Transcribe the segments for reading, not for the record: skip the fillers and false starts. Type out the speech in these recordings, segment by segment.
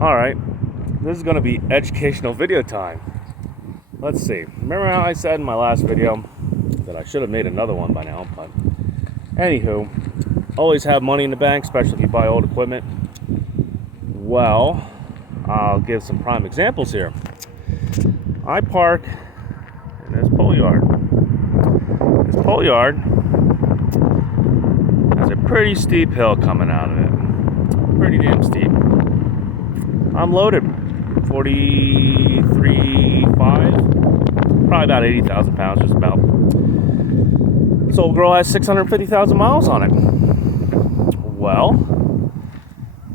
Alright, this is going to be educational video time. Let's see. Remember how I said in my last video that I should have made another one by now, but anywho, always have money in the bank, especially if you buy old equipment. Well, I'll give some prime examples here. I park in this pole yard. This pole yard has a pretty steep hill coming out of it. Pretty damn steep. I'm loaded 43.5, probably about 80,000 pounds, just about. This old girl has 650,000 miles on it. Well,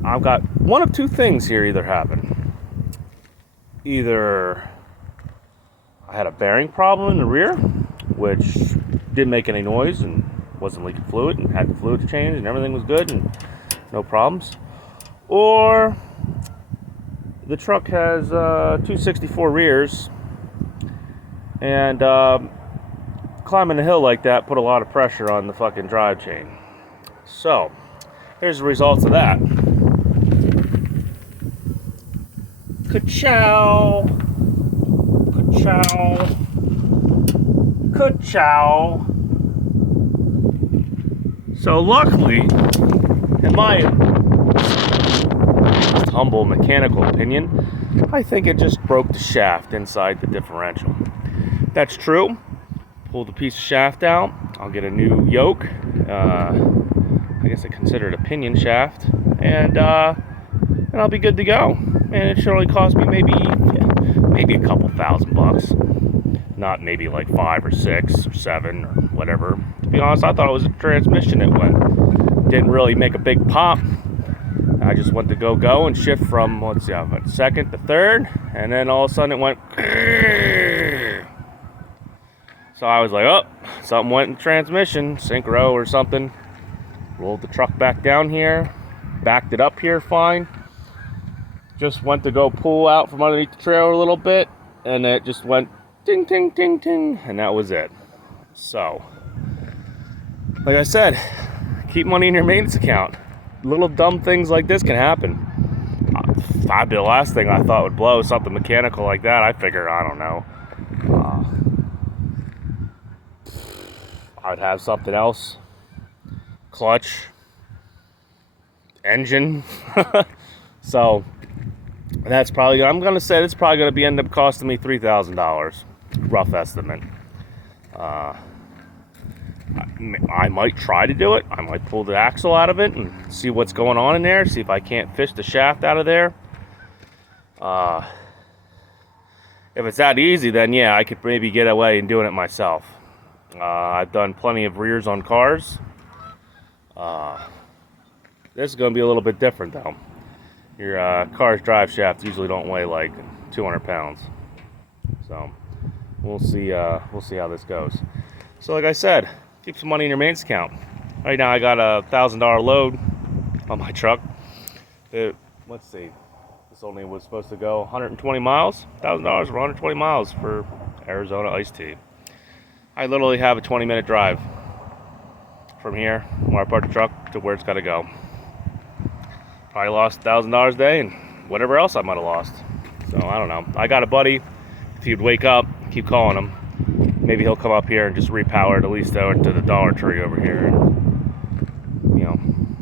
I've got one of two things here either happen. Either I had a bearing problem in the rear, which didn't make any noise and wasn't leaking fluid, and had the fluid changed and everything was good and no problems. Or the truck has 264 rears, and climbing a hill like that put a lot of pressure on the fucking drive chain. So, here's the results of that. Ka-chow! Ka-chow! Ka-chow! So luckily, in my humble mechanical opinion, I think it just broke the shaft inside the differential. That's true. Pull the piece of shaft out. I'll get a new yoke. I guess I consider it a pinion shaft, and I'll be good to go. And it should only cost me maybe a couple $1,000. Not maybe like 5 or 6 or 7 or whatever. To be honest, I thought it was a transmission it went. Didn't really make a big pop. I just went to go and shift from, let's see, I went second to third, and then all of a sudden it went. So I was like, oh, something went in the transmission, synchro or something. Rolled the truck back down here, backed it up here fine. Just went to go pull out from underneath the trailer a little bit, and it just went ting, ting, ting, ting, and that was it. So, like I said, keep money in your maintenance account. Little dumb things like this can happen. That'd be the last thing I thought would blow, something mechanical like that. I figure, I don't know, I'd have something else. Clutch, engine. So that's probably, I'm gonna say it's probably gonna end up costing me $3,000, rough estimate. I might try to do it. I might pull the axle out of it and see what's going on in there, see if I can't fish the shaft out of there. If it's that easy, then yeah, I could maybe get away and doing it myself. I've done plenty of rears on cars. This is going to be a little bit different though. Your car's drive shafts usually don't weigh like 200 pounds. So we'll see how this goes. So like I said, keep some money in your maintenance account. Right now I got a $1,000 load on my truck. Let's see, this only was supposed to go 120 miles. $1,000 for 120 miles for Arizona iced tea. I literally have a 20-minute drive from here, where I park the truck, to where it's got to go. Probably lost $1,000 a day and whatever else I might have lost. So I don't know. I got a buddy. If he'd wake up, keep calling him. Maybe he'll come up here and just repower it, at least over to the Dollar Tree over here, and, you know,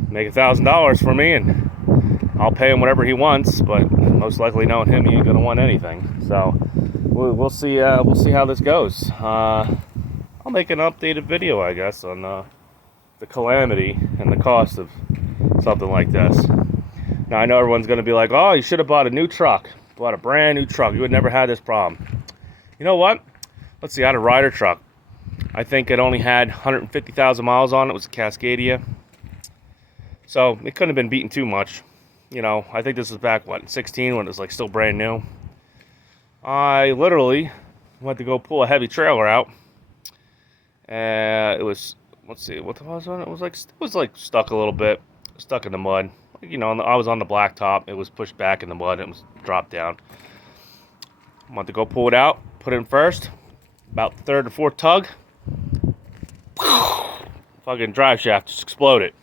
make $1,000 for me, and I'll pay him whatever he wants. But most likely, knowing him, he ain't gonna want anything. So we'll see. We'll see how this goes. I'll make an updated video, I guess, on the calamity and the cost of something like this. Now I know everyone's gonna be like, "Oh, you should have bought a new truck. Bought a brand new truck. You would never had this problem." You know what? Let's see, I had a Ryder truck. I think it only had 150,000 miles on it. It was a Cascadia. So it couldn't have been beaten too much. You know, I think this was back, what, in 16, when it was like still brand new. I literally went to go pull a heavy trailer out. It was, let's see, what was on it? It was like stuck a little bit, stuck in the mud. You know, I was on the blacktop. It was pushed back in the mud. It was dropped down. Went to go pull it out, put it in first. About the third or fourth tug, fucking drive shaft just exploded.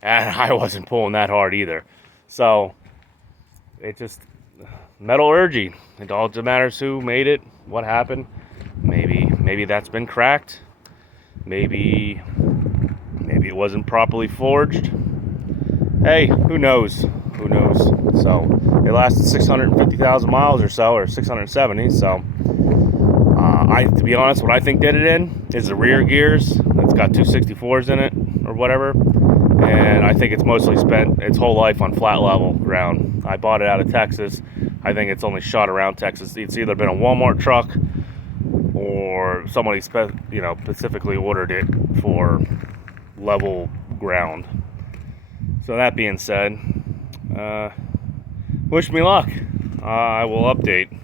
And I wasn't pulling that hard either. So it just metallurgy. It all just matters who made it, what happened. Maybe that's been cracked. Maybe it wasn't properly forged. Hey, who knows? Who knows? So it lasted 650,000 miles or so, or 670. So to be honest, what I think did it in is the rear gears. It's got 264s in it or whatever, and I think it's mostly spent its whole life on flat level ground. I bought it out of Texas. I think it's only shot around Texas. It's either been a Walmart truck or somebody specifically ordered it for level ground. So that being said, wish me luck. I will update.